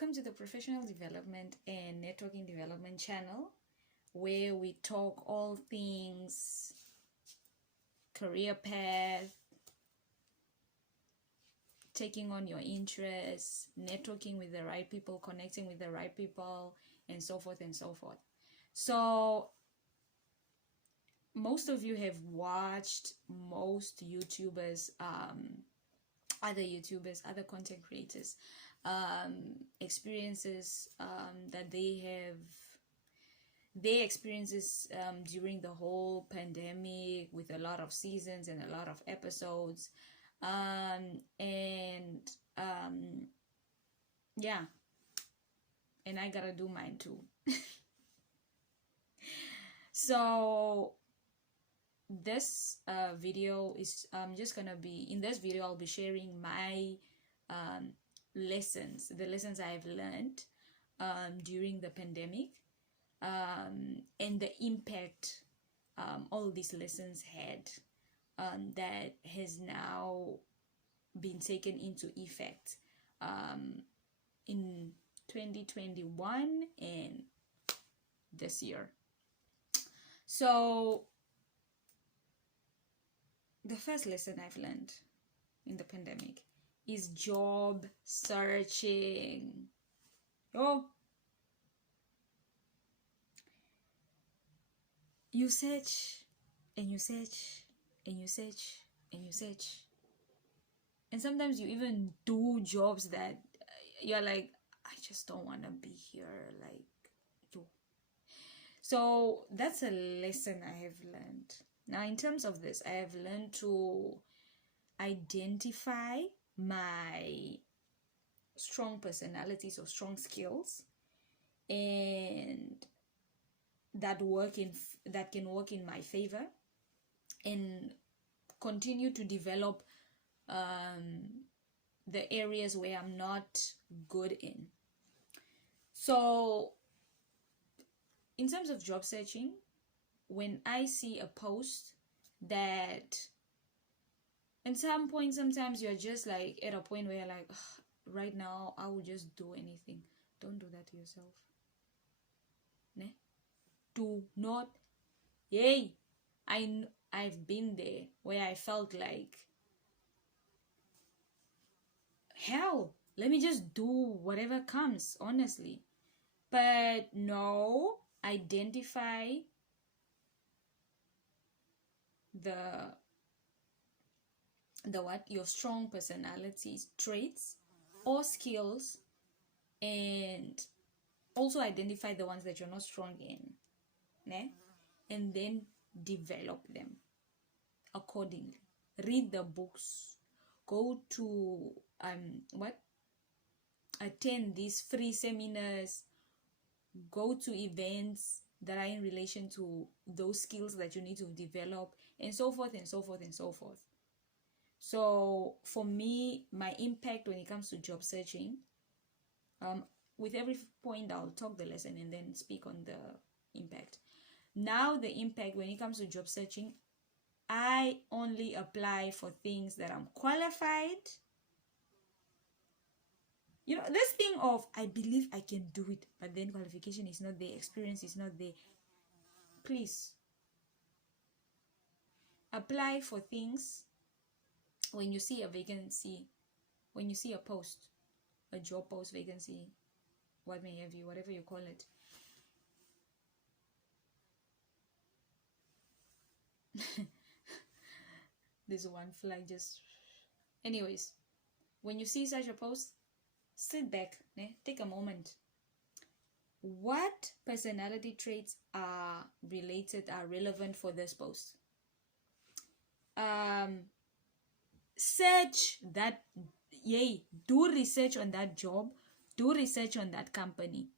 Welcome to the Professional Development and Networking Development channel, where we talk all things career path, taking on your interests, networking with the right people, connecting with the right people, and so forth and so forth. So most of you have watched most YouTubers, other content creators, experiences that they have, their experiences during the whole pandemic, with a lot of seasons and a lot of episodes, yeah, and I gotta do mine too. So this video is just gonna be, in this video I'll be sharing my lessons, the lessons I've learned during the pandemic, and the impact all these lessons had, that has now been taken into effect in 2021 and this year. So the first lesson I've learned in the pandemic is job searching. You search and you search and you search and you search, and sometimes you even do jobs that you're like, I just don't want to be here, like yo. So that's a lesson I have learned. Now, in terms of this, I have learned to identify my strong personalities or strong skills, and that can work in my favor, and continue to develop the areas where I'm not good in. So in terms of job searching, when I see a post that, at some point, sometimes you're just like at a point where you're like, right now I will just do anything. Don't do that to yourself. Ne? Do not. Yay! I've been there where I felt like, hell, let me just do whatever comes, honestly. But no, identify your strong personalities, traits or skills, and also identify the ones that you're not strong in, ne? And then develop them accordingly. Read the books, go to attend these free seminars, go to events that are in relation to those skills that you need to develop, and so forth and so forth and so forth. So for me, my impact when it comes to job searching, with every point I'll talk the lesson and then speak on the impact. Now, the impact when it comes to job searching, I only apply for things that I'm qualified. You know, this thing of, I believe I can do it, but then qualification is not there, experience is not there. Please apply for things when you see a vacancy, when you see a post, a job post, vacancy, what may have you, whatever you call it. There's one flag just... Anyways, when you see such a post, sit back, take a moment. What personality traits are relevant for this post? Search that, do research on that job, do research on that company,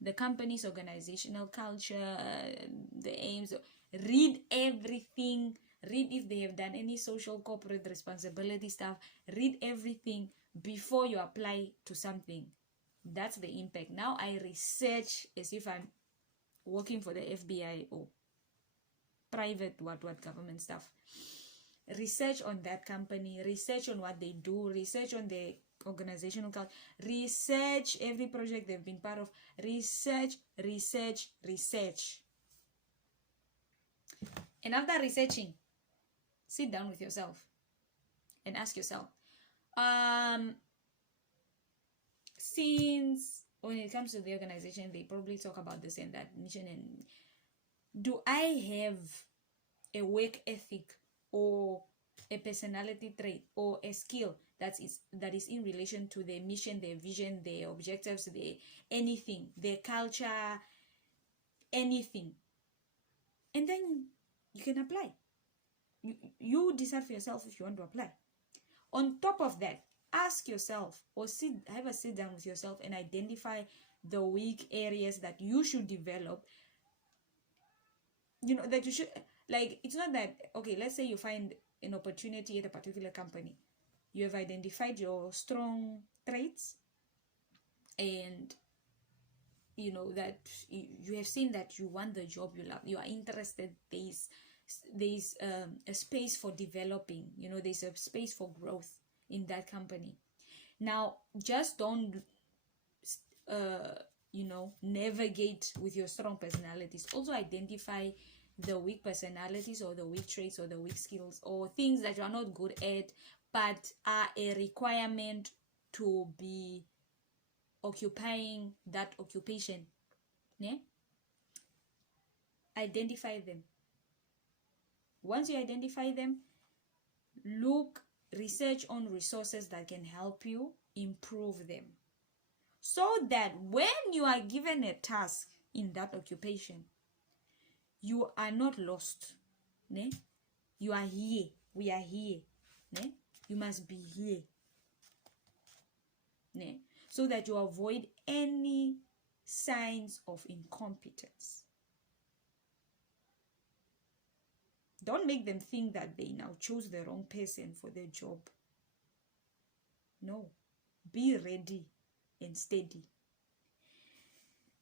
the company's organizational culture, the aims. Read everything. Read if they have done any social corporate responsibility stuff. Read everything before you apply to something. That's the impact. Now I research as if I'm working for the FBI or private government stuff. Research on that company, research on what they do, research on the organizational culture. Research every project they've been part of. Research. And after researching, sit down with yourself and ask yourself, since when it comes to the organization, they probably talk about this and that mission, and do I have a work ethic or a personality trait or a skill that is in relation to their mission, their vision, their objectives, their anything, their culture, anything? And then you can apply. You decide for yourself if you want to apply. On top of that, ask yourself or have a sit down with yourself and identify the weak areas that you should develop. You know, that you should, like, it's not that, okay, let's say you find an opportunity at a particular company. You have identified your strong traits, and you know that you have seen that you want the job, you love, you are interested, there's a space for developing, you know, there's a space for growth in that company. Now, just don't navigate with your strong personalities. Also identify the weak personalities or the weak traits or the weak skills or things that you are not good at but are a requirement to be occupying that occupation. Yeah? Identify them. Once you identify them, research on resources that can help you improve them, so that when you are given a task in that occupation, you are not lost. Ne? You are here. We are here. Ne? You must be here. Ne? So that you avoid any signs of incompetence. Don't make them think that they now chose the wrong person for their job. No. Be ready and steady.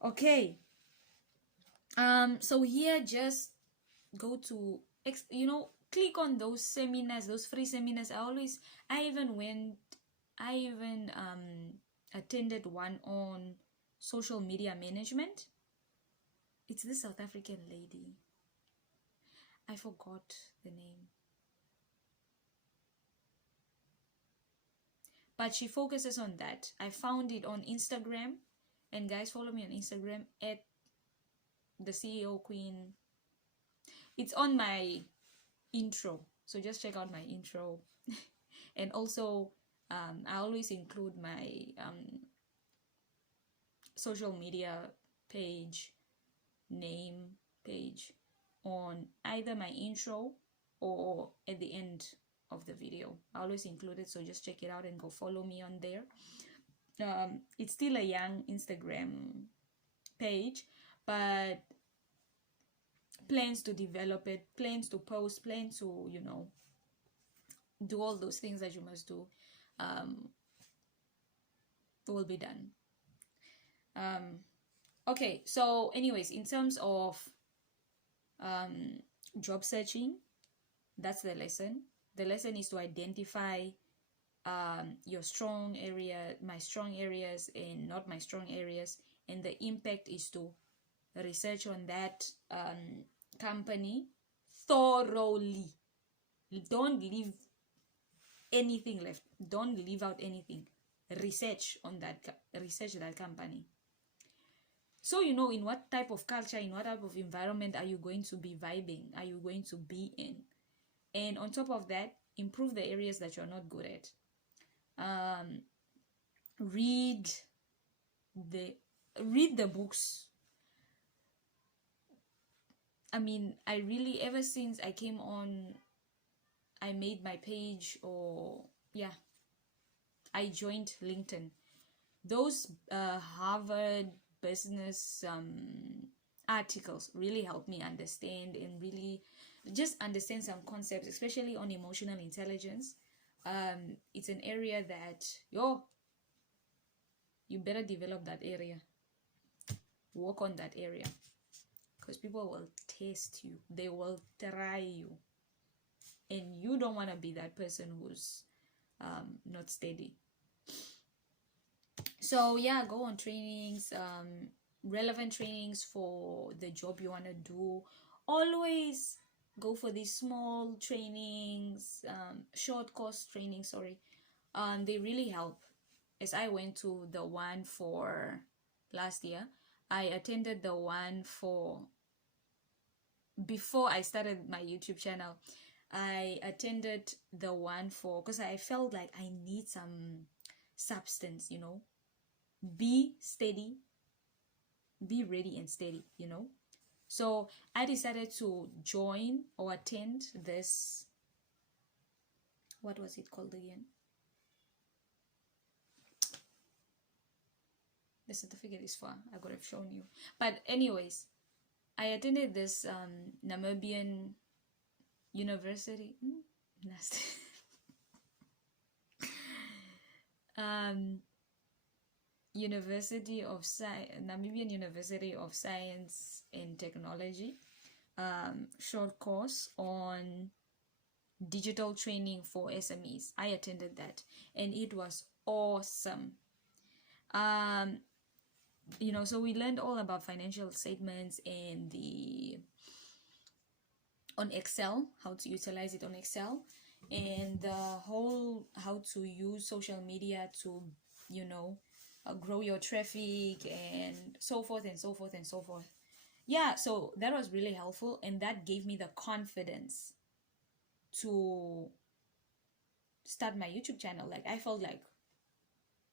Okay. So here, just go to, click on those seminars, those free seminars. I even attended one on social media management. It's this South African lady. I forgot the name. But she focuses on that. I found it on Instagram. And guys, follow me on Instagram at the CEO Queen. It's on my intro. So just check out my intro. And also, I always include my social media page, name page on either my intro or at the end of the video. I always include it, so just check it out and go follow me on there. It's still a young Instagram page, but plans to develop it, plans to post, plans to, do all those things that you must do will be done. Okay, so anyways, in terms of job searching, that's the lesson. The lesson is to identify your strong area, my strong areas and not my strong areas, and the impact is to research on that company thoroughly. Don't leave anything left. Don't leave out anything. Research that company. So you know in what type of culture, in what type of environment are you going to be vibing, are you going to be in. And on top of that, improve the areas that you're not good at. Read the books. I mean, I really, ever since I came on, I made my page, I joined LinkedIn. Those Harvard business articles really helped me understand and really just understand some concepts, especially on emotional intelligence. It's an area that you better develop that area, work on that area, because people will test you, they will try you, and you don't want to be that person who's not steady. So yeah, go on trainings, relevant trainings for the job you want to do. Always go for these small trainings, short course trainings, sorry. They really help. As I went to the one for last year, I attended the one for before I started my YouTube channel. I attended the one for because I felt like I need some substance, you know. Be steady, be ready and steady, you know. So I decided to join or attend this, what was it called again? The certificate is far, I could have shown you. But anyways, I attended this Namibian university. Nasty. University of Namibian University of Science and Technology, short course on digital training for SMEs. I attended that and it was awesome. You know, so we learned all about financial statements and the on Excel, how to utilize it on Excel, and the whole how to use social media to, you know, grow your traffic and so forth and so forth and so forth. Yeah, so that was really helpful and that gave me the confidence to start my YouTube channel. Like I felt like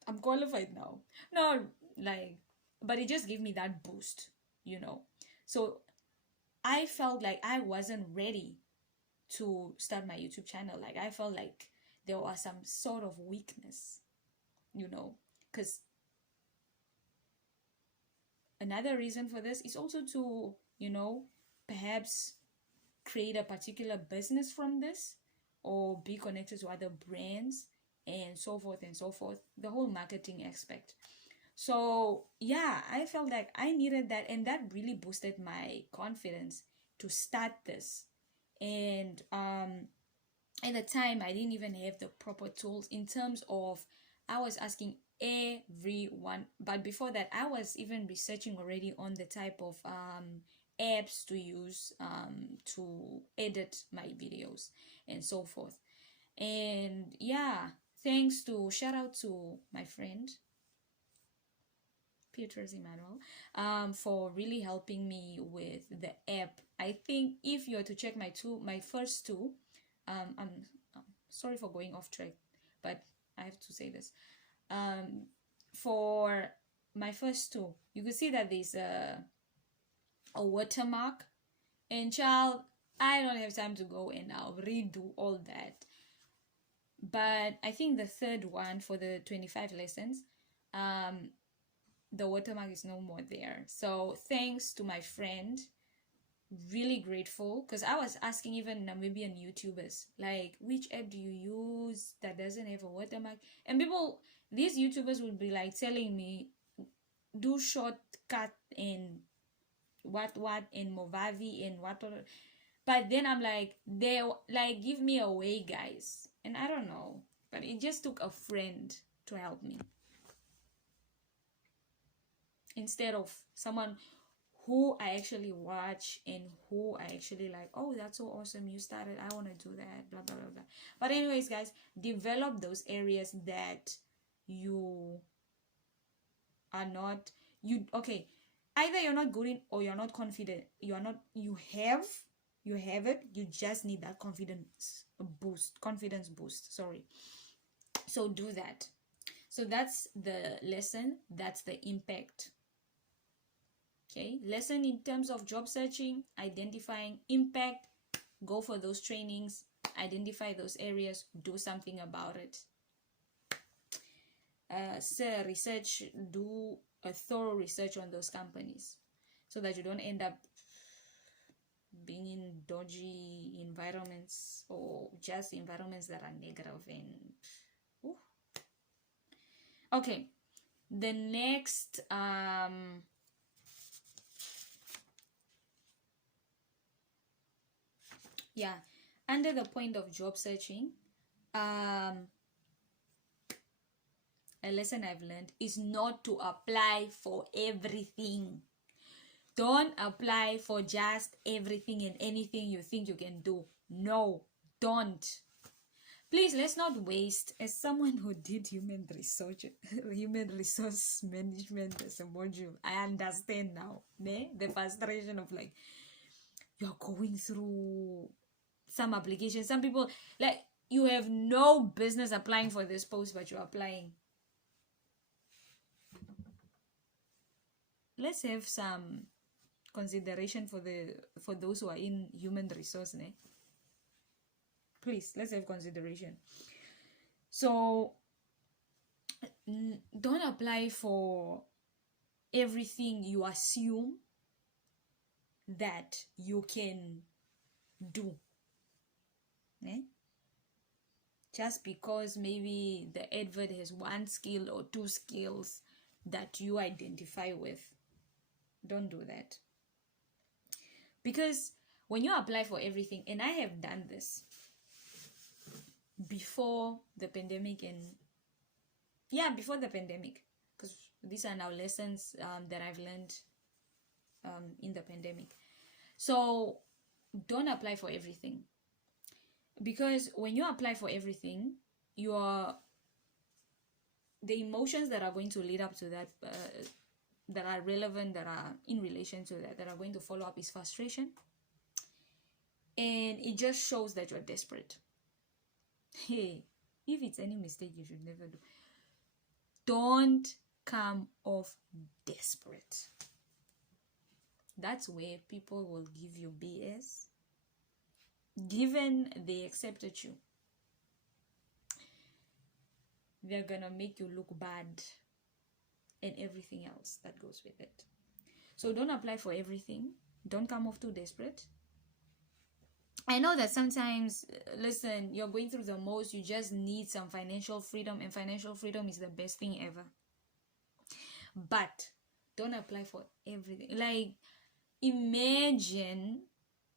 I'm qualified now. No, like, but it just gave me that boost, you know. So I felt like I wasn't ready to start my YouTube channel. Like I felt like there was some sort of weakness, you know, because another reason for this is also to, you know, perhaps create a particular business from this or be connected to other brands and so forth and so forth, the whole marketing aspect. So yeah, I felt like I needed that and that really boosted my confidence to start this. And at the time I didn't even have the proper tools in terms of I was asking everyone, but before that I was even researching already on the type of apps to use to edit my videos and so forth. And yeah, thanks to shout out to my friend Peter's Emmanuel for really helping me with the app. I think if you're to check my first two, I'm sorry for going off track, but I have to say this. For my first two, you can see that there's a watermark, and child, I don't have time to go and I'll redo all that. But I think the third one for the 25 lessons, the watermark is no more there. So thanks to my friend, really grateful, because I was asking even Namibian YouTubers like, which app do you use that doesn't have a watermark? And people, these YouTubers would be like telling me do shortcut and what in Movavi and what, but then I'm like, they like give me a way, guys, and I don't know, but it just took a friend to help me instead of someone who I actually watch and who I actually like, oh, that's so awesome, you started, I want to do that, blah blah blah blah. But anyways, guys, develop those areas that you are not, you okay, either you're not good in or you're not confident, you have it, you just need that confidence boost, sorry. So do that. So that's the lesson, that's the impact. Okay, lesson in terms of job searching, identifying impact, go for those trainings, identify those areas, do something about it. Research, do a thorough research on those companies so that you don't end up being in dodgy environments or just environments that are negative and okay. The next yeah, under the point of job searching, a lesson I've learned is not to apply for everything. Don't apply for just everything and anything you think you can do. No, don't. Please, let's not waste. As someone who did human resource management as a module, I understand now, the frustration of like, you're going through some applications. Some people, like, you have no business applying for this post, but you're applying. Let's have some consideration for those who are in human resource, please, let's have consideration. So don't apply for everything you assume that you can do, just because maybe the advert has one skill or two skills that you identify with. Don't do that. Because when you apply for everything, and I have done this before the pandemic, before the pandemic, because these are now lessons that I've learned in the pandemic. So don't apply for everything, because when you apply for everything, the emotions that are going to lead up to that, that are relevant, that are in relation to that are going to follow up, is frustration, and it just shows that you're desperate. Hey, if it's any mistake you should never do, don't come off desperate. That's where people will give you BS, given they accepted you. They're gonna make you look bad and everything else that goes with it. So don't apply for everything. Don't come off too desperate. I know that sometimes, listen, you're going through the most, you just need some financial freedom, and financial freedom is the best thing ever. But don't apply for everything. Like, imagine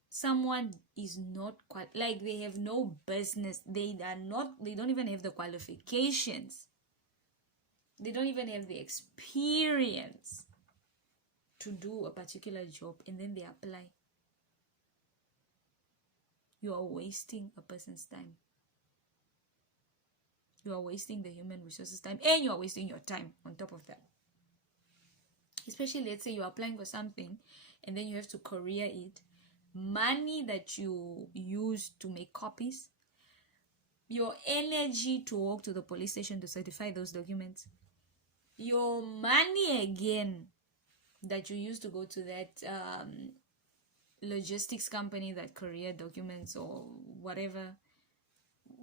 someone is not quite, like, they have no business, they don't even have the qualifications, they don't even have the experience to do a particular job, and then they apply. You are wasting a person's time. You are wasting the human resources time, and you are wasting your time on top of that. Especially, let's say you're applying for something and then you have to courier it. Money that you use to make copies, your energy to walk to the police station to certify those documents, your money again that you use to go to that logistics company that courier documents, or whatever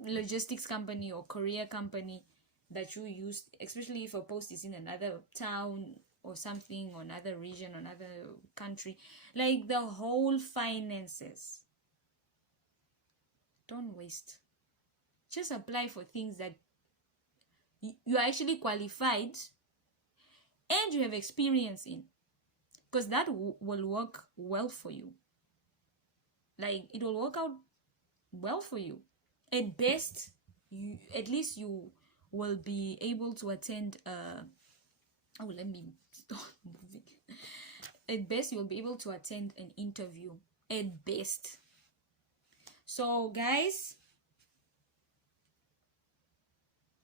logistics company or courier company that you use, especially if a post is in another town or something, or another region, or another country, like the whole finances. Don't waste. Just apply for things that you are actually qualified and you have experience in, because that will work well for you. Like, it will work out well for you. At best, at least you will be able to attend let me stop moving. At best, you'll be able to attend an interview. At best. So, guys,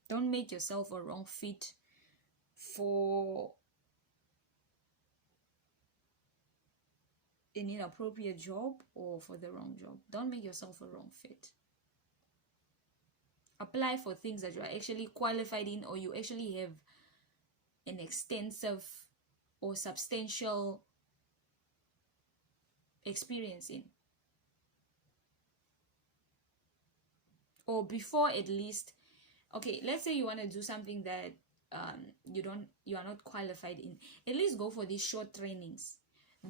don't make yourself a wrong fit for an inappropriate job or for the wrong job. Don't make yourself a wrong fit. Apply for things that you are actually qualified in, or you actually have an extensive or substantial experience in, or before, at least. Okay, let's say you want to do something that you are not qualified in. At least go for these short trainings.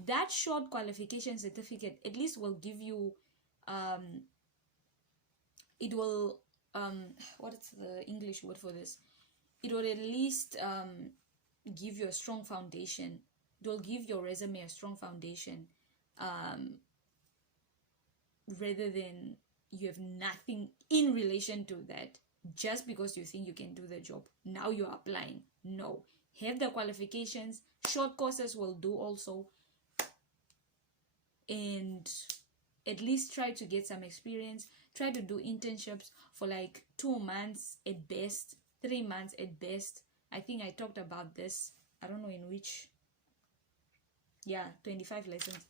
That short qualification certificate at least will give you it will what's the English word for this? It will at least give you a strong foundation. It will give your resume a strong foundation, rather than you have nothing in relation to that. just because you think you can do the job. Now you're applying. No. Have the qualifications. Short courses will do also. And at least try to get some experience. Try to do internships for like 2 months at best, 3 months at best. I think I talked about this. I don't know in which. Yeah, 25 lessons.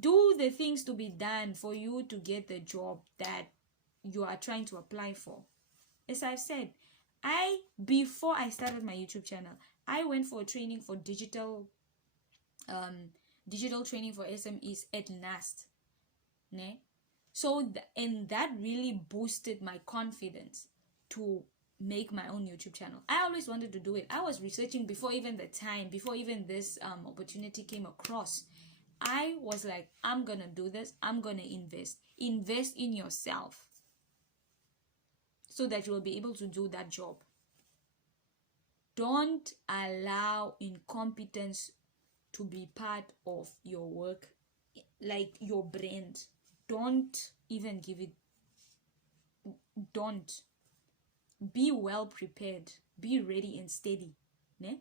Do the things to be done for you to get the job that you are trying to apply for. As I've said, before I started my YouTube channel, I went for a training for digital training for SMEs at NAST. Ne? So, and that really boosted my confidence to make my own YouTube channel. I always wanted to do it. I was researching before even this opportunity came across. I was like, I'm gonna do this. I'm gonna invest in yourself so that you will be able to do that job. Don't allow incompetence to be part of your work, like your brand. Don't even give it. Don't. Be well prepared. Be ready and steady. Ne?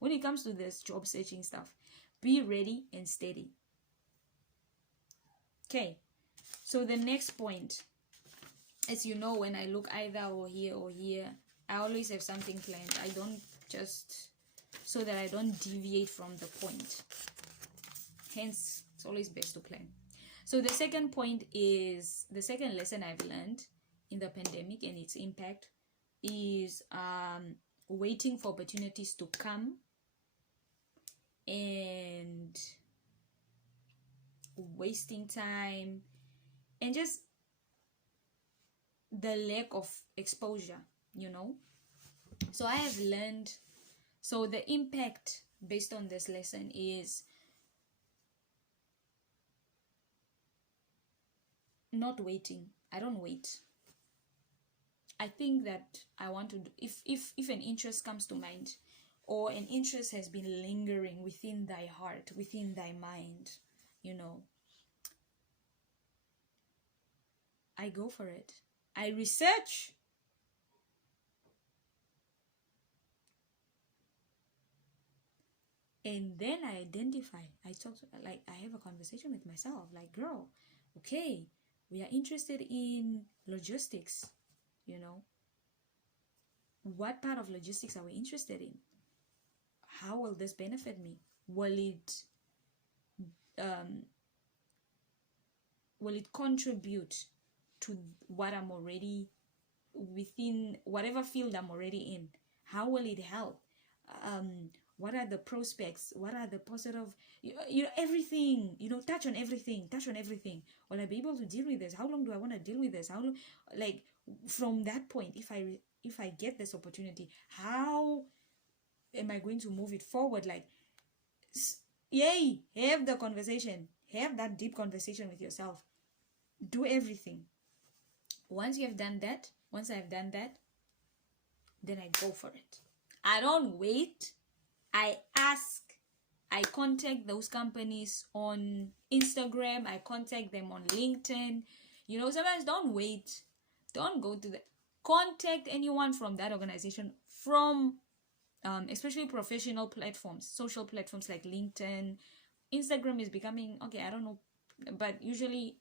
When it comes to this job searching stuff, be ready and steady. Okay. So the next point, as you know, when I look either or here, I always have something planned. I don't just, so that I don't deviate from the point. Hence, it's always best to plan. So the second point is, the second lesson I've learned in the pandemic and its impact is waiting for opportunities to come and wasting time and just the lack of exposure, you know. So I have learned, so the impact based on this lesson is not waiting. I don't wait. I think that I want to do, if an interest comes to mind, or an interest has been lingering within thy heart, within thy mind, you know, I go for it. I research. And then I identify. I talk to, like, I have a conversation with myself, like, girl, okay, we are interested in logistics, you know. What part of logistics are we interested in? How will this benefit me? Will it contribute to what I'm already within, whatever field I'm already in? How will it help? What are the prospects? What are the positive, you know, everything, you know, touch on everything. Will I be able to deal with this? How long do I want to deal with this? How long, like, from that point, if I get this opportunity, how am I going to move it forward? Like, yay, have the conversation, have that deep conversation with yourself. Do everything. Once I've done that, then I go for it. I don't wait. I ask. I contact those companies on Instagram. I contact them on LinkedIn. You know, sometimes don't wait. Don't go to the, contact anyone from that organization, from especially professional platforms, social platforms like LinkedIn. Instagram is becoming, okay, I don't know, but usually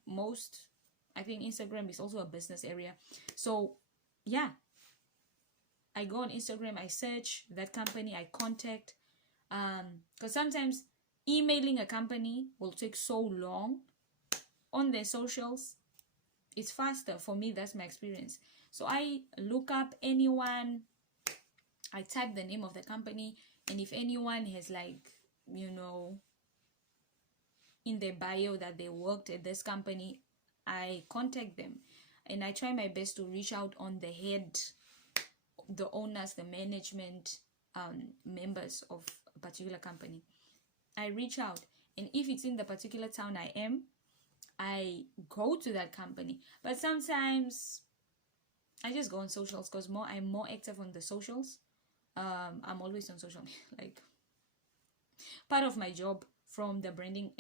I think Instagram is also a business area. So yeah, I go on Instagram, I search that company, I contact, because sometimes emailing a company will take so long. On their socials, it's faster. For me, that's my experience. So I look up anyone, I type the name of the company, and if anyone has, like, you know, in their bio that they worked at this company, I contact them, and I try my best to reach out on the head, the owners, the management, members of a particular company. I reach out, and if it's in the particular town I am, I go to that company. But sometimes I just go on socials, because I'm more active on the socials. I'm always on social media. Like, part of my job from the branding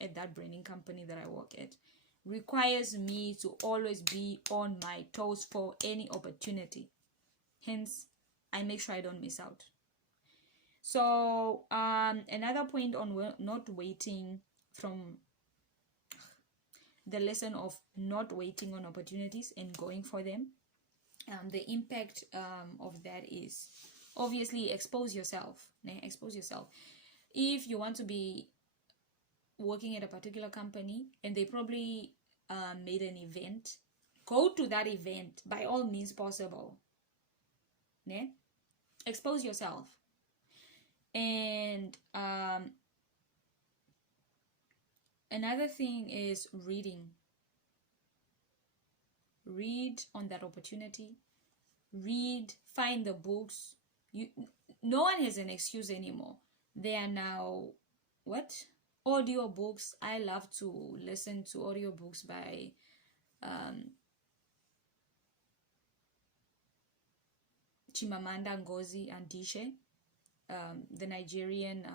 at that branding company that I work at, requires me to always be on my toes for any opportunity. Hence, I make sure I don't miss out. So another point on not waiting, from the lesson of not waiting on opportunities and going for them, the impact of that is obviously expose yourself. Expose yourself. If you want to be working at a particular company and they probably made an event, go to that event by all means possible. Expose yourself. And another thing is reading. Read on that opportunity. Read, find the books. No one has an excuse anymore. There are now audio books. I love to listen to audio books by Chimamanda Ngozi Adichie, the Nigerian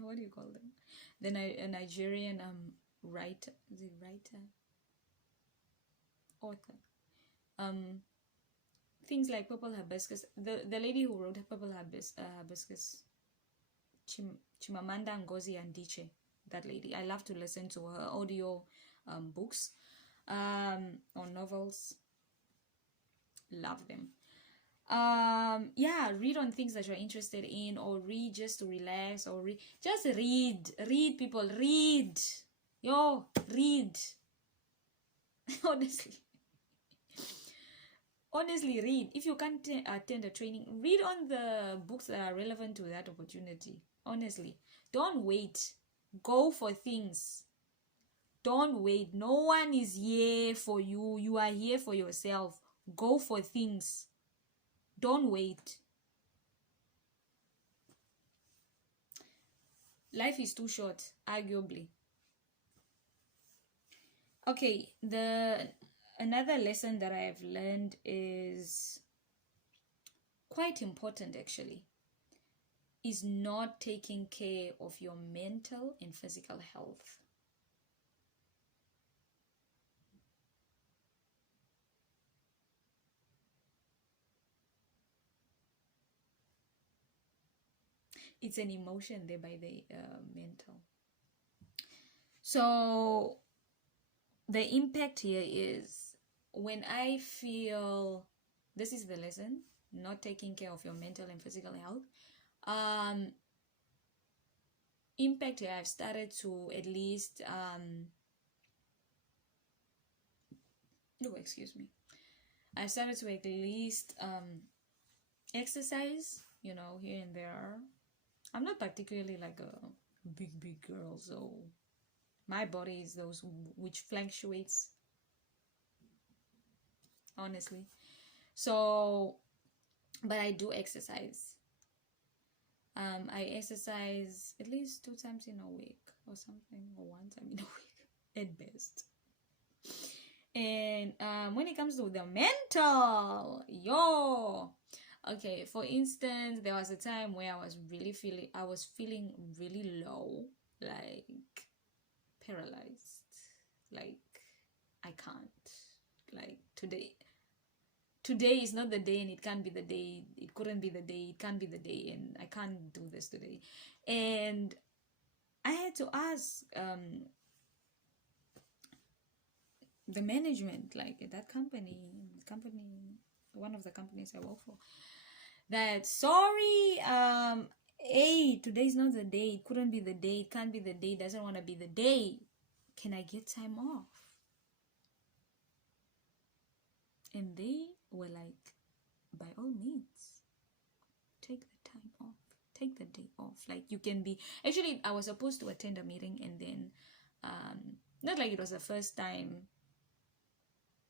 what do you call them? The Nigerian writer, author. Things like Purple Hibiscus. The lady who wrote Purple Hibiscus, Chimamanda Ngozi Adichie. That lady. I love to listen to her audio books or novels. Love them. Read on things that you're interested in, or read just to relax, or just read people, read honestly read. If you can't attend a training, read on the books that are relevant to that opportunity. Honestly, don't wait. Go for things. Don't wait. No one is here for you. You are here for yourself. Go for things. Don't wait. Life is too short, arguably. Okay, another lesson that I have learned is quite important, actually, is not taking care of your mental and physical health. It's an emotion there by the mental. So the impact here is when I feel, this is the lesson, not taking care of your mental and physical health. Impact here, I've started to at least I've started to at least exercise, here and there. I'm not particularly like a big girl, so my body is those which fluctuates, honestly. So, but I do exercise. I exercise at least 2 times in a week or something, or 1 time in a week at best. And when it comes to the mental, okay, for instance, there was a time where I was feeling really low, like paralyzed, like I can't, like today is not the day, and it can't be the day, it couldn't be the day, it can't be the day, and I can't do this today. And I had to ask the management, like at that company, one of the companies I work for, that sorry, hey, today's not the day, it couldn't be the day, it can't be the day, it doesn't want to be the day, can I get time off? And they were like, by all means, take the time off, take the day off. Like, you can be, actually I was supposed to attend a meeting, and then not like it was the first time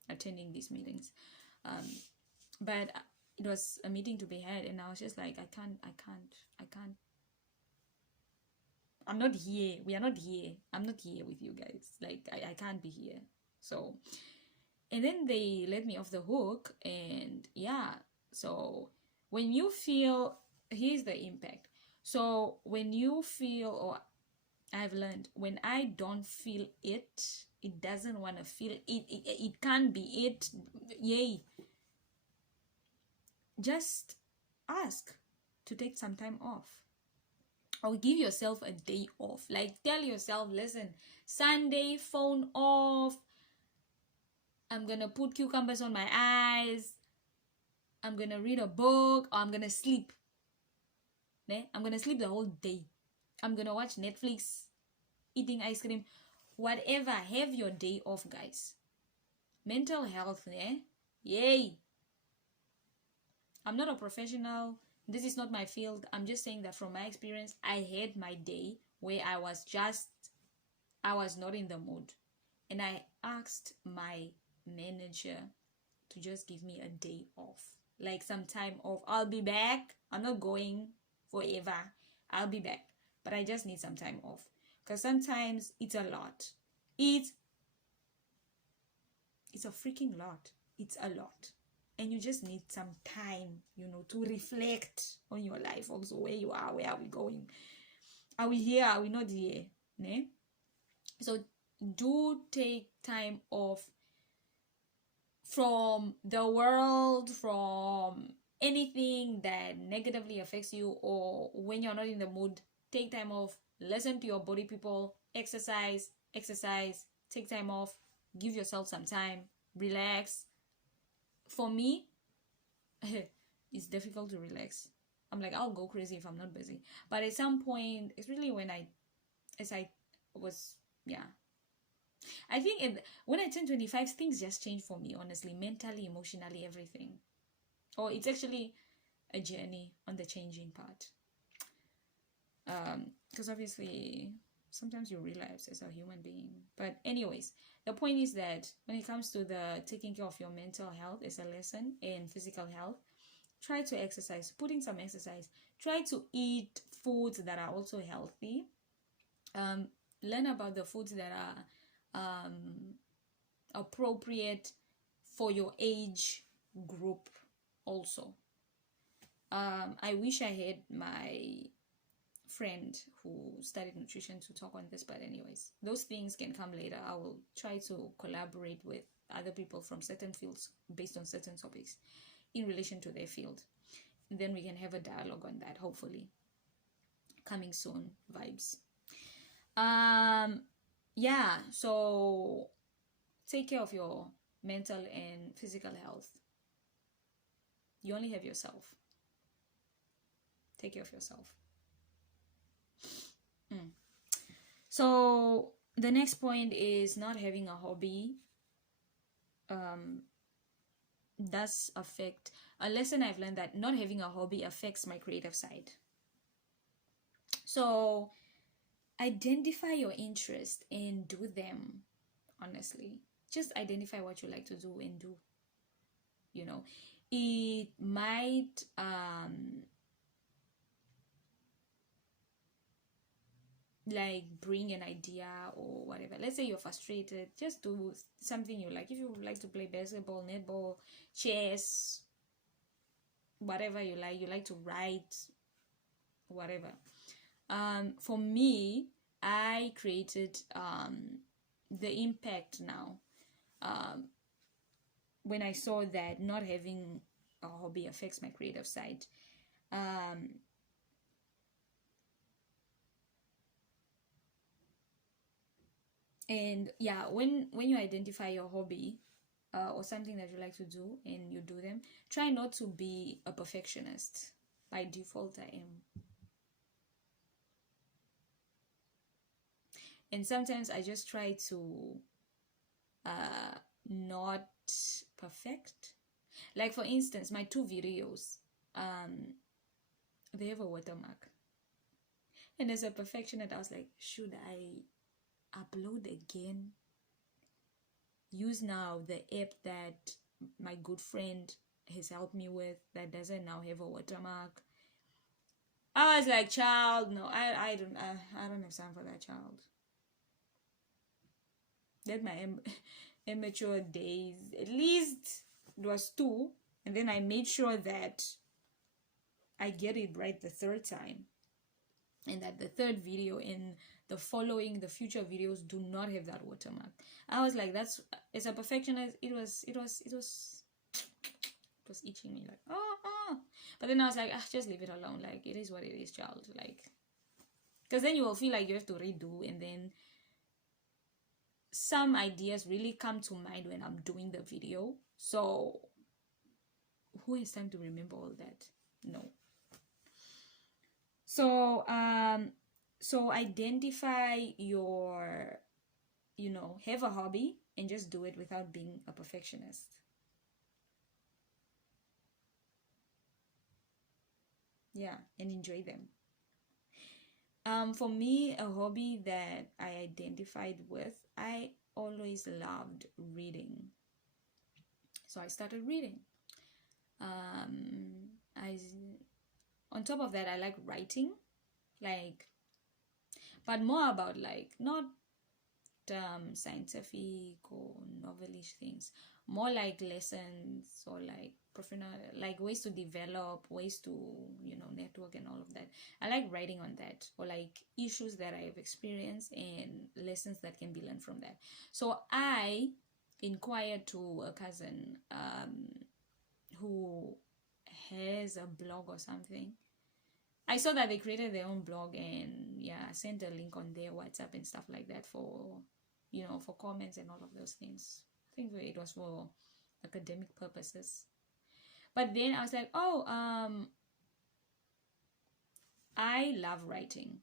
attending these meetings, but it was a meeting to be had, and I was just like, I can't, I'm not here, we are not here, I'm not here with you guys, like I can't be here. So, and then they let me off the hook. And so when you feel, here's the impact. So when you feel, or I've learned, when I don't feel it, it doesn't want to feel it, it can't be it, yay, just ask to take some time off, or give yourself a day off. Like, tell yourself, listen, Sunday, phone off, I'm gonna put cucumbers on my eyes, I'm gonna read a book, or I'm gonna sleep. I'm gonna sleep the whole day. I'm gonna watch Netflix, eating ice cream, whatever. Have your day off, guys. Mental health, yay. I'm not a professional. This is not my field. I'm just saying that from my experience, I had my day where I was not in the mood. And I asked my manager to just give me a day off, like some time off. I'll be back. I'm not going forever. I'll be back. But I just need some time off. Because sometimes it's a lot. It's a freaking lot. It's a lot. And you just need some time, to reflect on your life also, where you are, where are we going? Are we here? Are we not here? Ne? So do take time off from the world, from anything that negatively affects you, or when you're not in the mood, take time off, listen to your body, people, exercise, take time off, give yourself some time, relax. For me, it's difficult to relax. I'm like, I'll go crazy if I'm not busy. But at some point, especially when I think when I turned 25, things just changed for me, honestly, mentally, emotionally, everything. Or it's actually a journey on the changing part. Because obviously, sometimes you relapse as a human being. But anyways, the point is that when it comes to the taking care of your mental health as a lesson in physical health, try to exercise, put in some exercise. Try to eat foods that are also healthy. Learn about the foods that are appropriate for your age group also. I wish I had my friend who studied nutrition to talk on this, but anyways, those things can come later. I will try to collaborate with other people from certain fields based on certain topics in relation to their field, and then we can have a dialogue on that, hopefully. Coming soon vibes. So take care of your mental and physical health. You only have yourself. Take care of yourself. So the next point is not having a hobby does affect. A lesson I've learned, that not having a hobby affects my creative side. So identify your interest and do them. Honestly, just identify what you like to do and do. It might like bring an idea or whatever. Let's say you're frustrated, just do something you like. If you like to play basketball, netball, chess, whatever you like to write, whatever. For me, I created the impact now when I saw that not having a hobby affects my creative side. And yeah, when you identify your hobby or something that you like to do and you do them, try not to be a perfectionist. By default, I am. And sometimes I just try to not perfect. Like, for instance, my 2 videos, they have a watermark. And as a perfectionist, I was like, should I upload again? Use now the app that my good friend has helped me with that doesn't now have a watermark. I was like, child, no, I don't have time for that, child. Let my immature days, at least it was 2, and then I made sure that I get it right the 3rd time. and that the third video in the future videos do not have that watermark. I was like, that's, as a perfectionist, it was itching me, like, oh. But then I was like, just leave it alone. Like, it is what it is, child. Like, because then you will feel like you have to redo, and then some ideas really come to mind when I'm doing the video. So who has time to remember all that? No. So so identify your, have a hobby and just do it without being a perfectionist. Yeah, and enjoy them. For me, a hobby that I identified with, I always loved reading. So I started reading. I On top of that, I like writing, like, but more about, like, not scientific or novelish things, more like lessons, or like professional, like ways to develop, ways to, network and all of that. I like writing on that, or like issues that I have experienced and lessons that can be learned from that. So I inquired to a cousin who has a blog or something. I saw that they created their own blog, and I sent a link on their WhatsApp and stuff like that for, for comments and all of those things. I think it was for academic purposes. But then I was like, oh, I love writing.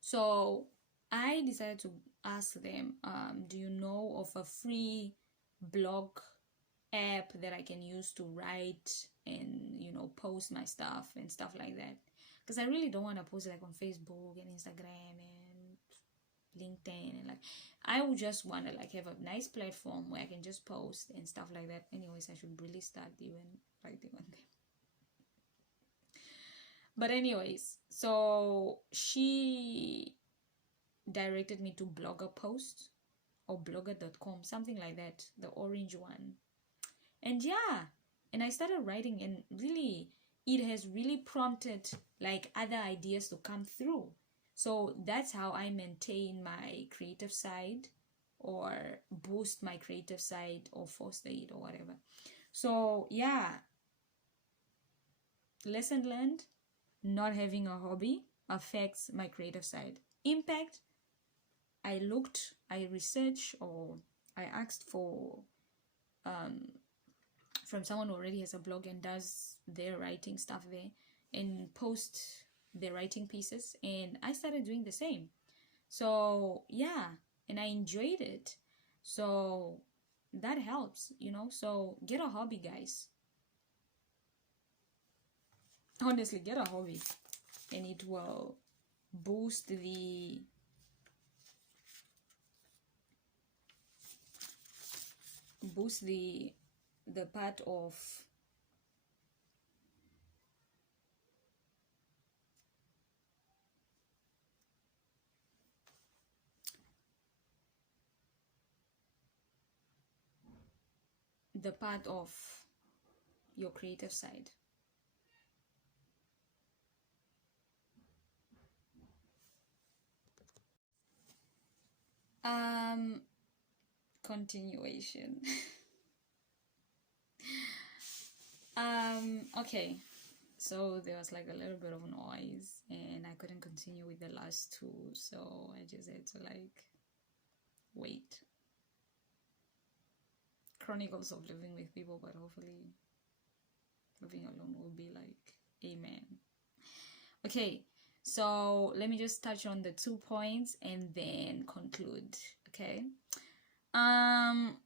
So I decided to ask them, do you know of a free blog app that I can use to write and, post my stuff and stuff like that? Because I really don't want to post like on Facebook and Instagram and LinkedIn, and like, I would just want to like have a nice platform where I can just post and stuff like that. Anyways, I should really start even writing on them. But anyways, so she directed me to Blogger Post or blogger.com, something like that, the orange one. And and I started writing, and really, it has really prompted like other ideas to come through. So that's how I maintain my creative side, or boost my creative side, or foster it, or whatever. So lesson learned: not having a hobby affects my creative side. Impact: I researched, or I asked for from someone who already has a blog and does their writing stuff there and post their writing pieces, and I started doing the same. So and I enjoyed it. So that helps, so get a hobby, guys. Honestly, get a hobby, and it will boost the part of your creative side. Continuation. Okay, so there was like a little bit of noise, and I couldn't continue with the last two, so I just had to like wait. Chronicles of living with people, but hopefully living alone will be like amen. Okay, so let me just touch on the 2 points and then conclude. Okay,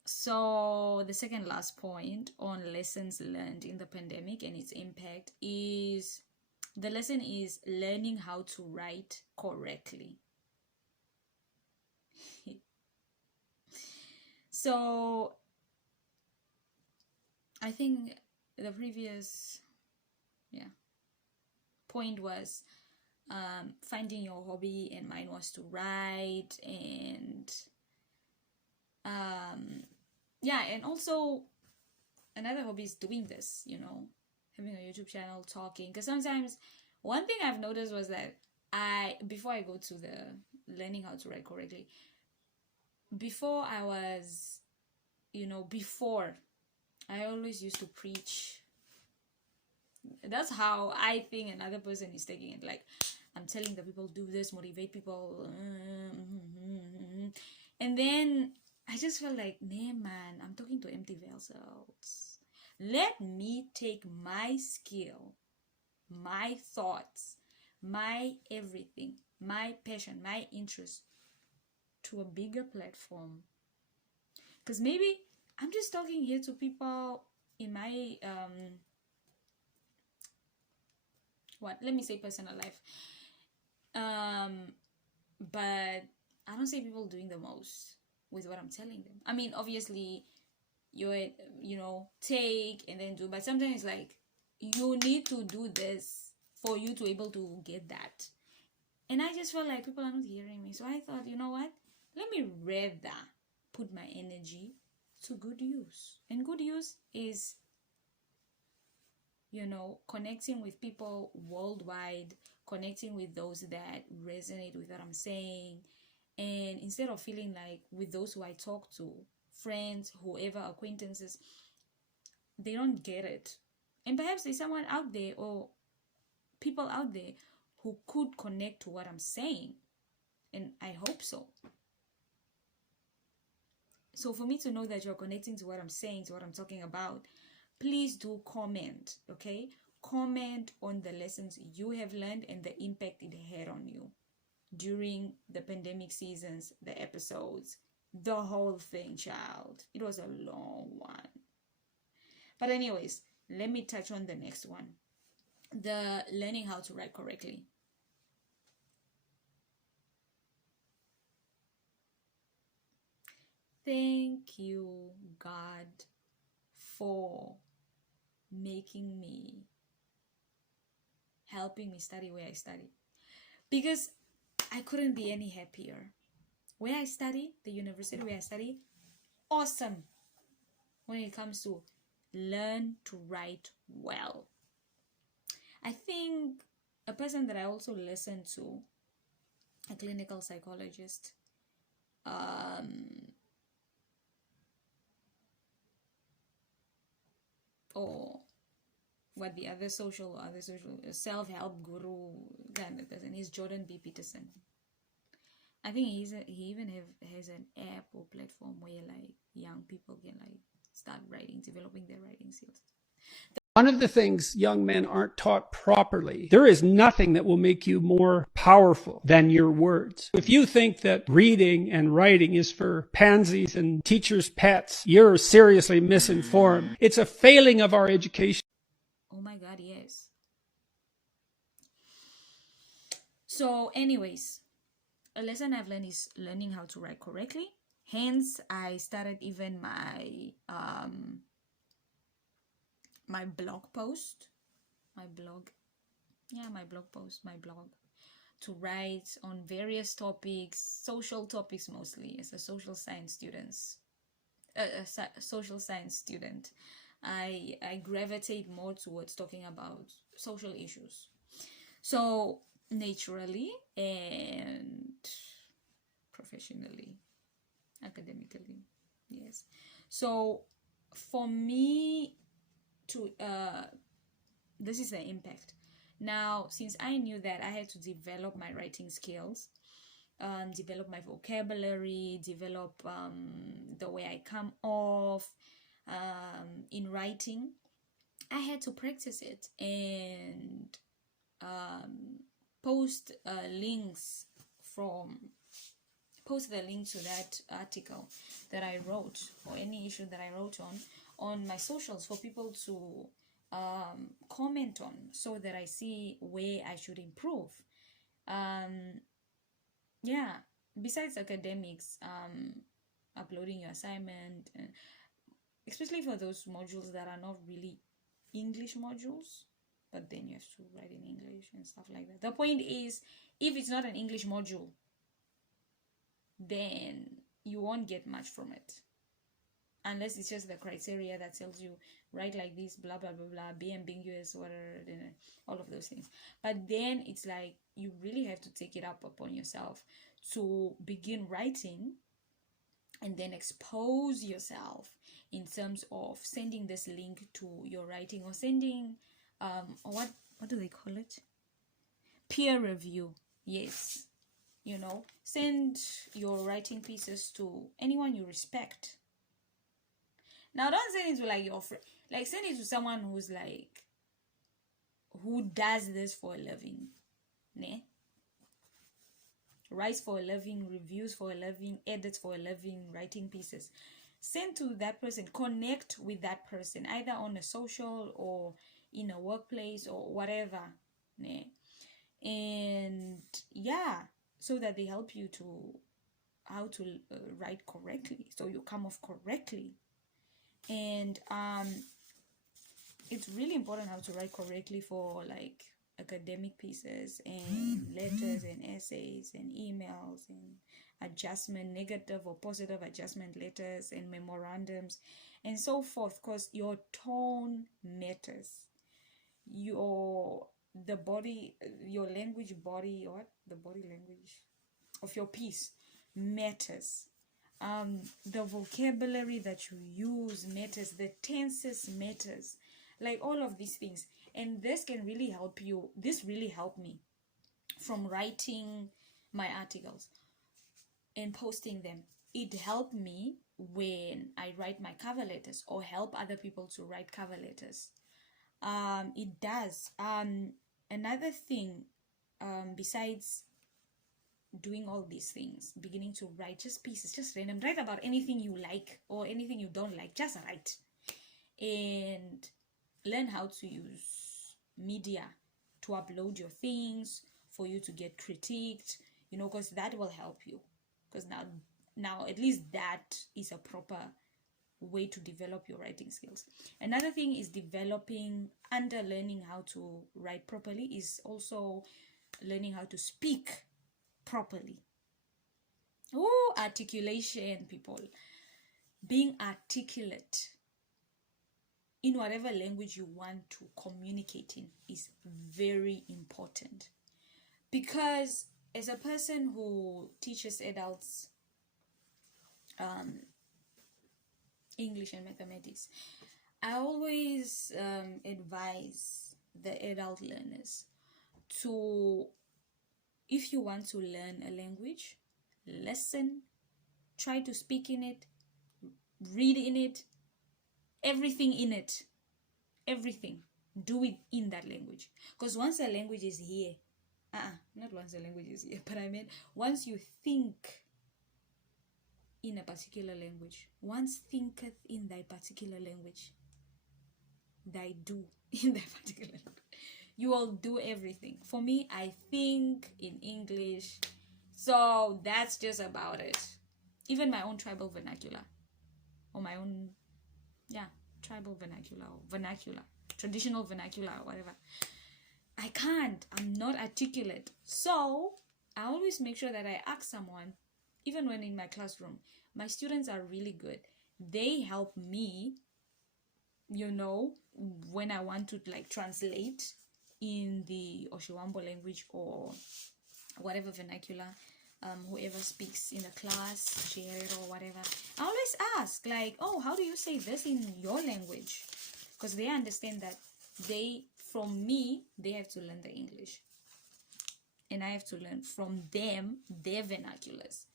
so the second last point on lessons learned in the pandemic and its impact is, the lesson is learning how to write correctly. So I think the previous point was finding your hobby, and mine was to write, and and also another hobby is doing this, having a YouTube channel, talking. Because sometimes one thing I've noticed was that before I go to the learning how to write correctly, before I was, before I always used to preach. That's how I think another person is taking it. Like, I'm telling the people, do this, motivate people. And then I just felt like, nah, man, I'm talking to empty vessels. Let me take my skill, my thoughts, my everything, my passion, my interest to a bigger platform. Because maybe I'm just talking here to people in my let me say personal life, but I don't see people doing the most with what I'm telling them. I mean, obviously you're take and then do, but sometimes it's like you need to do this for you to able to get that. And I just felt like people are not hearing me, so I thought, you know what, let me rather put my energy to good use. And good use is connecting with people worldwide, connecting with those that resonate with what I'm saying. And instead of feeling like with those who I talk to, friends, whoever, acquaintances, they don't get it. And perhaps there's someone out there or people out there who could connect to what I'm saying. And I hope so. So for me to know that you're connecting to what I'm saying, to what I'm talking about, please do comment, okay? Comment on the lessons you have learned and the impact it had on you during the pandemic seasons, the episodes, the whole thing, child. It was a long one. But anyways, let me touch on the next one. The learning how to write correctly. Thank you, God, for making me, helping me study where I study. Because I couldn't be any happier. Where I study, the university where I study, awesome when it comes to learn to write well. I think a person that I also listen to, a clinical psychologist, or what the other social self-help guru kind of person is, Jordan B. Peterson. I think he even has an app or platform where like young people can like start writing, developing their writing skills. One of the things young men aren't taught properly, there is nothing that will make you more powerful than your words. If you think that reading and writing is for pansies and teachers' pets, you're seriously misinformed. It's a failing of our education. Oh my God, yes. So anyways, a lesson I've learned is learning how to write correctly. Hence, I started even my my blog post, my blog to write on various topics, social topics mostly. As a social science student, I gravitate more towards talking about social issues. So naturally and professionally, academically, yes. So for me to this is the impact. Now, since I knew that I had to develop my writing skills, develop my vocabulary, develop the way I come off in writing, I had to practice it and post the link to that article that I wrote or any issue that I wrote on my socials for people to comment on, so that I see where I should improve. Yeah, besides academics, uploading your assignment, especially for those modules that are not really English modules, but then you have to write in English and stuff like that. The point is, if it's not an English module, then you won't get much from it. unless it's just the criteria that tells you write like this, blah blah blah blah, be ambiguous, whatever, all of those things. But then it's like you really have to take it up upon yourself to begin writing, and then expose yourself in terms of sending this link to your writing, or sending what do they call it, peer review. Yes, send your writing pieces to anyone you respect. Now, don't send it to like your friend. Like, send it to someone who's like, who does this for a living, ne? Writes for a living, reviews for a living, edits for a living, writing pieces. Send to that person. Connect with that person, either on a social or in a workplace or whatever, ne? And yeah, so that they help you to how to write correctly, so you come off correctly. And it's really important how to write correctly for like academic pieces and letters and essays and emails and adjustment, negative or positive adjustment letters and memorandums and so forth, because your tone matters. Your language body, or the body language of your piece matters. The vocabulary that you use matters, the tenses matters, like all of these things. And this can really help you. This really helped me from writing my articles and posting them. It helped me when I write my cover letters or help other people to write cover letters. It does. Another thing, besides doing all these things, beginning to write just pieces, just random, write about anything you like or anything you don't like, just write. And learn how to use media to upload your things, for you to get critiqued, because that will help you. Because now at least that is a proper way to develop your writing skills. Another thing is learning how to write properly is also learning how to speak properly. Articulation, people. Being articulate in whatever language you want to communicate in is very important. Because as a person who teaches adults English and mathematics, I always advise the adult learners to, if you want to learn a language, listen, try to speak in it, read in it, everything in it, everything. Do it in that language. Because once a language is here, not once a language is here, but I mean, once you think in a particular language, once thinketh in thy particular language, thy do in that particular language, you will do everything. For me, I think in English, so that's just about it. Even my own tribal vernacular, or my own, tribal vernacular, or vernacular, traditional vernacular, or whatever, I'm not articulate. So I always make sure that I ask someone, even when in my classroom. My students are really good. They help me, when I want to like translate in the Oshiwambo language or whatever vernacular, whoever speaks in the class, share it or whatever. I always ask, like, how do you say this in your language? Because they understand that from me, they have to learn the English. And I have to learn from them, their vernaculars,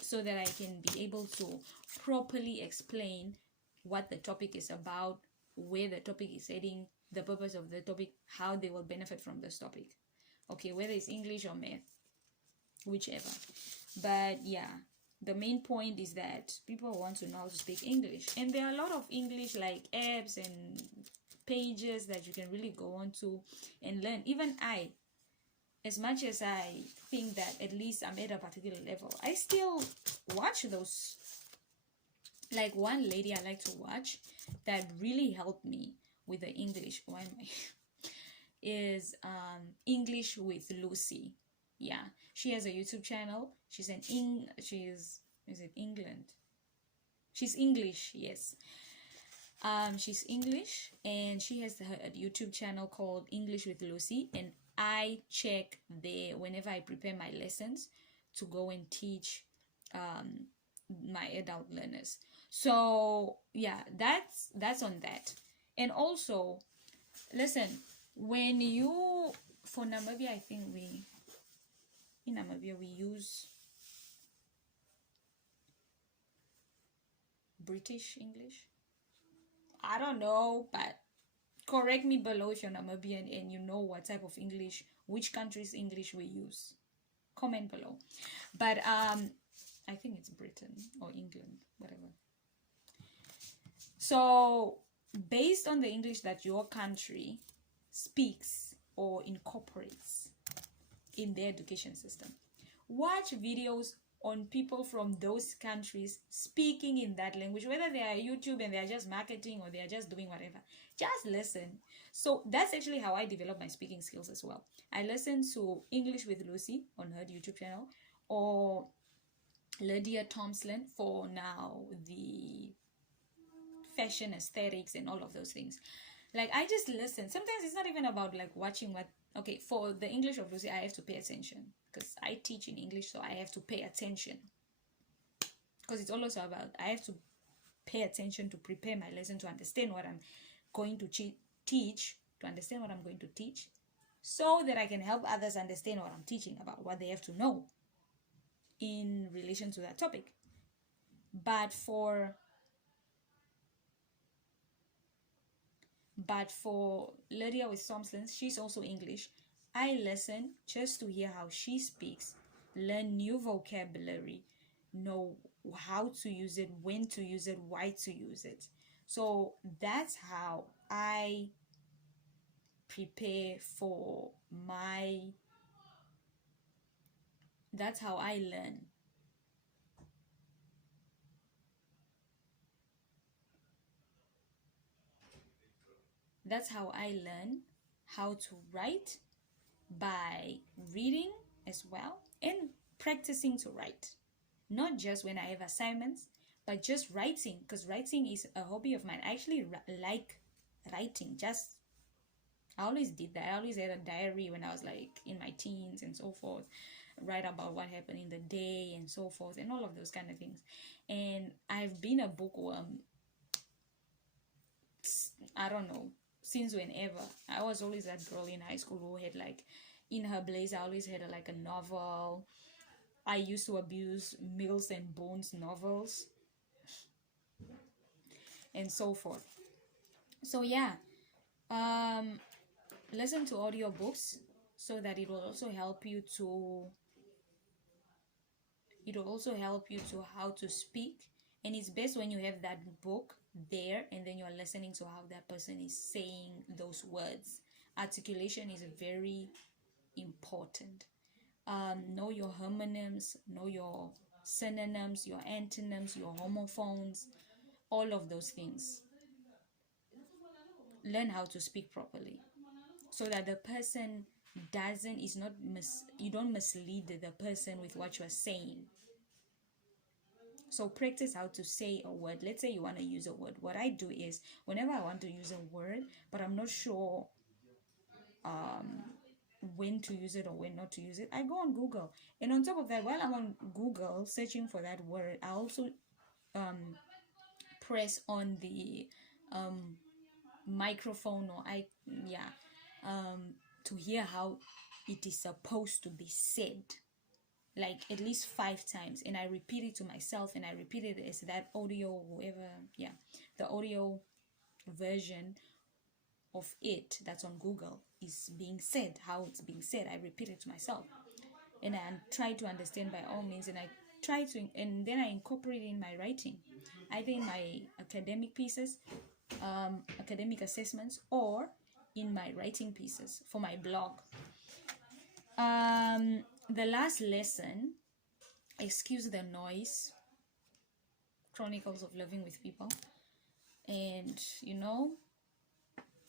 so that I can be able to properly explain what the topic is about, where the topic is heading, the purpose of the topic, how they will benefit from this topic. Okay, whether it's English or math, whichever. But yeah, the main point is that people want to know how to speak English. And there are a lot of English like apps and pages that you can really go on to and learn. Even I, as much as I think that at least I'm at a particular level, I still watch those. Like one lady I like to watch that really helped me with the English. Why am I? Is English with Lucy. Yeah, she has a YouTube channel. She's is it England? She's English, yes. She's English, and she has her YouTube channel called English with Lucy, and I check there whenever I prepare my lessons to go and teach my adult learners. So yeah, that's on that. And also, listen, when you for Namibia, I think we in Namibia we use British English. I don't know, but correct me below if you're Namibian and you know what type of English, which country's English we use. Comment below. But I think it's Britain or England, whatever. So based on the English that your country speaks or incorporates in their education system, watch videos on people from those countries speaking in that language, whether they are YouTube and they are just marketing or they are just doing whatever. Just listen. So that's actually how I develop my speaking skills as well. I listen to English with Lucy on her YouTube channel, or Lydia Thompson for now the fashion aesthetics and all of those things. Like, I just listen. Sometimes it's not even about like watching what. Okay, for the English of Lucy, I have to pay attention because I teach in English, so I have to pay attention. Because it's also about I have to pay attention to prepare my lesson, to understand what I'm going to teach, to understand what I'm going to teach, so that I can help others understand what I'm teaching about, what they have to know in relation to that topic. But for Lydia with Thompson, she's also English. I listen just to hear how she speaks, learn new vocabulary, know how to use it, when to use it, why to use it. So that's how I prepare for that's how I learn. That's how I learn how to write, by reading as well and practicing to write. Not just when I have assignments, but just writing, because writing is a hobby of mine. I actually like writing. Just I always did that. I always had a diary when I was like in my teens and so forth, write about what happened in the day and so forth, and all of those kind of things. And I've been a bookworm, I don't know, since whenever. I was always that girl in high school who had like in her blazer, I always had like a novel. I used to abuse Mills and Bones novels and so forth. So yeah, um, listen to audiobooks so that it will also help you to how to speak. And it's best when you have that book there and then you're listening to how that person is saying those words. Articulation is very important. Know your homonyms, know your synonyms, your antonyms, your homophones, all of those things. Learn how to speak properly so that the person you don't mislead the person with what you're saying. So practice how to say a word. Let's say you want to use a word. What I do is whenever I want to use a word but I'm not sure when to use it or when not to use it, I go on Google. And on top of that, while I'm on Google searching for that word, I also press on the microphone, or to hear how it is supposed to be said, like at least 5 times, and I repeat it to myself, and I repeat it as that audio, whoever, the audio version of it that's on Google is being said, how it's being said. I repeat it to myself, and I try to understand by all means, and and then I incorporate it in my writing, either in my academic pieces, academic assessments, or in my writing pieces for my blog. The last lesson, excuse the noise, Chronicles of Living with People. And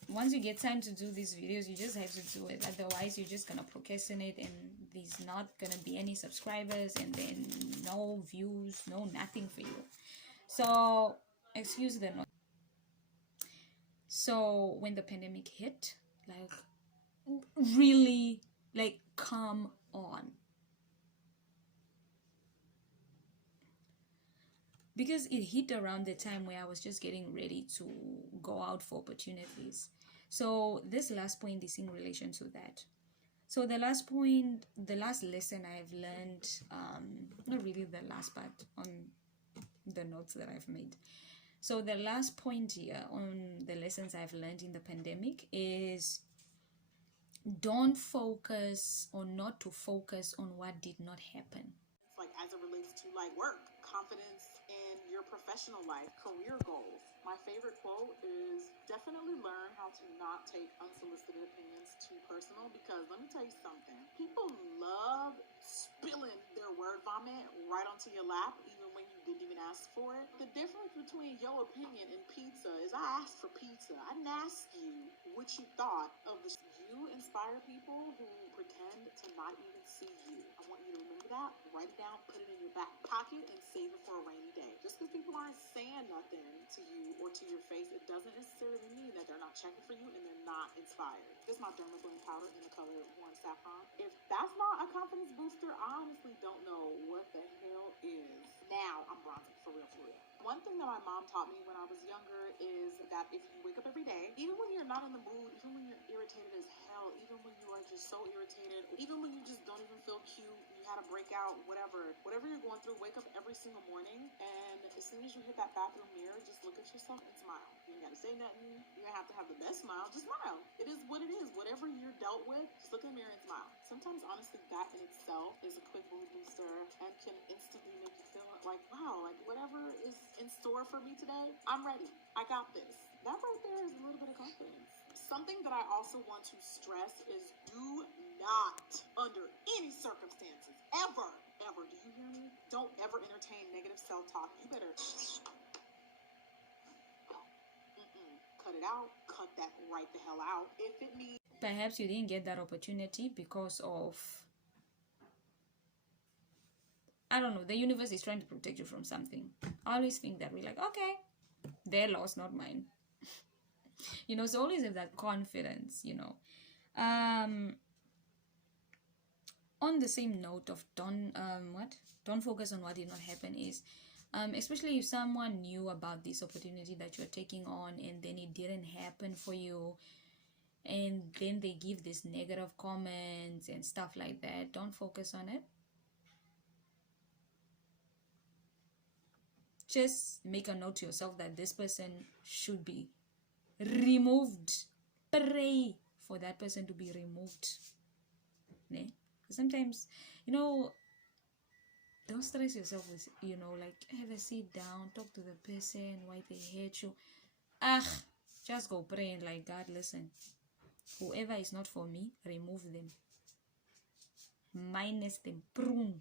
once you get time to do these videos, you just have to do it. Otherwise you're just gonna procrastinate, and there's not gonna be any subscribers, and then no views, no nothing for you. So, excuse the noise. So, when the pandemic hit, like, really, like, come on. Because it hit around the time where I was just getting ready to go out for opportunities. So, this last point is in relation to that. So the last point, the last lesson I've learned, not really the last part on the notes that I've made. So the last point here on the lessons I've learned in the pandemic is don't focus or not to focus on what did not happen. Like as it relates to like work, confidence in your professional life, career goals. My favorite quote is definitely learn how to not take unsolicited opinions too personal, because let me tell you something. People love spilling their word vomit right onto your lap even when you didn't even ask for it. The difference between your opinion and pizza is I asked for pizza. I didn't ask you what you thought of the. You inspire people who pretend to not even see you. I want you to remember that, write it down, put it in your back pocket, and save it for a rainy day. Just because people aren't saying nothing to you or to your face, it doesn't necessarily mean that they're not checking for you and they're not inspired. This is my dermablend powder in the color Warm Saffron. If that's not a confidence booster, I honestly don't know what the hell is. Now I'm bronzing for real, for real. One thing that my mom taught me when I was younger is that if you wake up every day, even when you're not in the mood, even when you're irritated as hell, even when you are just so irritated, even when you just don't even feel cute, you had a breakout, whatever you're going through, wake up every single morning, and as soon as you hit that bathroom mirror, just look at yourself and smile. You ain't gotta say nothing. You don't have to have the best smile, just smile. It is what it is. Whatever you're dealt with, just look in the mirror and smile. Sometimes, honestly, that in itself is a quick mood booster and can instantly make you feel like, wow, like whatever is in store for me today, I'm ready. I got this. That right there is a little bit of confidence. Something that I also want to stress is do not, under any circumstances, ever, do you hear me? Don't ever entertain negative self-talk. You better cut it out. Cut that right the hell out. If it means Perhaps you didn't get that opportunity because of, I don't know, the universe is trying to protect you from something. I always think that we're like, okay, their loss, not mine. So always have that confidence, On the same note of don't focus on what did not happen is, especially if someone knew about this opportunity that you're taking on and then it didn't happen for you, and then they give these negative comments and stuff like that, don't focus on it. Just make a note to yourself that this person should be removed. Pray for that person to be removed. Sometimes, don't stress yourself with, like, have a sit down, talk to the person, why they hate you. Just go pray and like, God, listen, whoever is not for me, remove them, minus them, prune.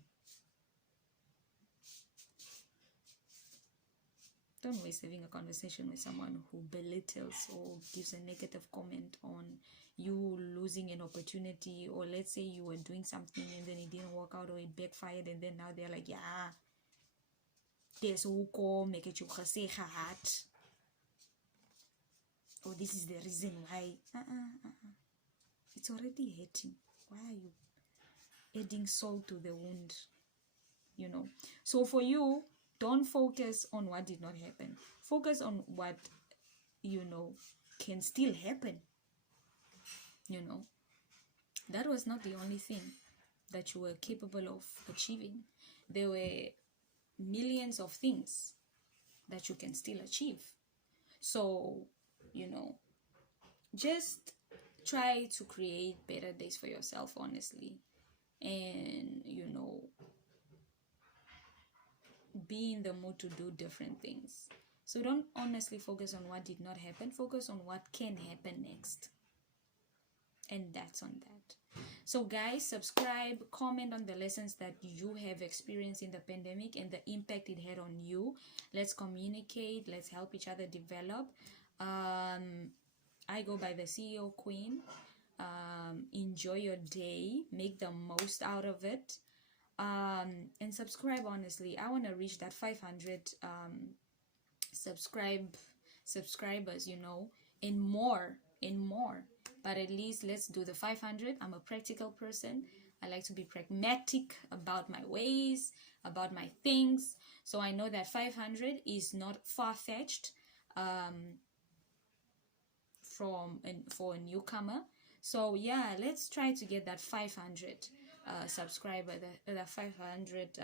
Don't waste having a conversation with someone who belittles or gives a negative comment on you losing an opportunity, or let's say you were doing something and then it didn't work out or it backfired, and then now they're like, yeah, there's who make it you heart, or this is the reason why. It's already hurting. Why are you adding salt to the wound? So for you, don't focus on what did not happen. Focus on what can still happen. That was not the only thing that you were capable of achieving. There were millions of things that you can still achieve. So, just try to create better days for yourself, honestly. And, be in the mood to do different things. So don't honestly focus on what did not happen. Focus on what can happen next. And that's on that. So guys, subscribe, comment on the lessons that you have experienced in the pandemic and the impact it had on you. Let's communicate. Let's help each other develop. I go by the CEO Queen. Enjoy your day. Make the most out of it. And subscribe. Honestly, I want to reach that 500 subscribers, you know, and more and more. But at least let's do the 500. I'm a practical person. I like to be pragmatic about my ways, about my things. So I know that 500 is not far-fetched for a newcomer. So yeah, let's try to get that 500 subscriber, that 500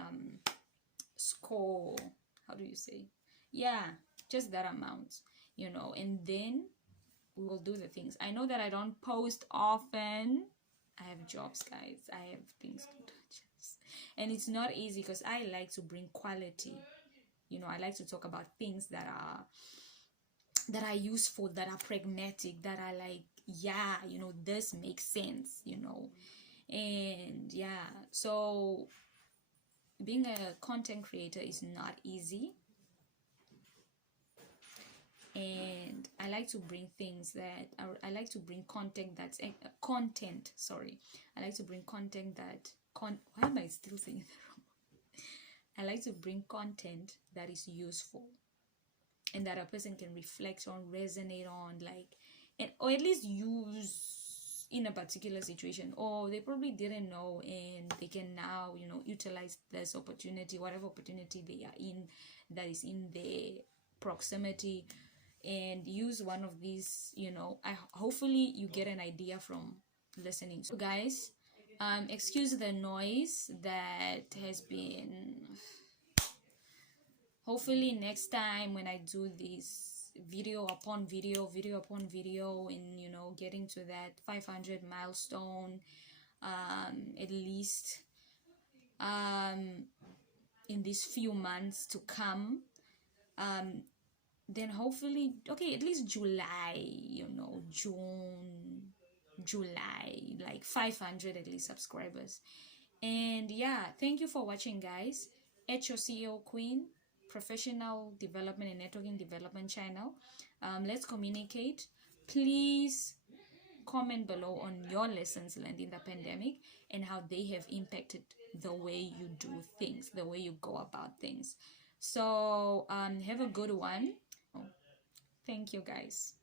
score. How do you say? Yeah, just that amount, you know, and then we will do the things. I know that I don't post often. I have jobs, guys. I have things to do. And it's not easy because I like to bring quality. You know, I like to talk about things that are useful, that are pragmatic, that are like, yeah, you know, this makes sense, you know. And yeah, so being a content creator is not easy. And I like to bring things that I like to bring content that's content. Sorry, I like to bring content that why am I still saying that wrong? I like to bring content that is useful and that a person can reflect on, resonate on, like, and or at least use in a particular situation, or they probably didn't know and they can now, you know, utilize this opportunity, whatever opportunity they are in, that is in their proximity, and use one of these, you know. Hopefully you get an idea from listening. So guys, excuse the noise that has been. Hopefully next time when I do this video upon video, video upon video, and you know, getting to that 500 milestone, at least in these few months to come, then hopefully, okay, at least July, you know, June, July, like 500 at least subscribers. And yeah, thank you for watching, guys. At your CEO Queen, professional development and networking development channel. Let's communicate. Please comment below on your lessons learned in the pandemic and how they have impacted the way you do things, the way you go about things. So have a good one. Thank you, guys.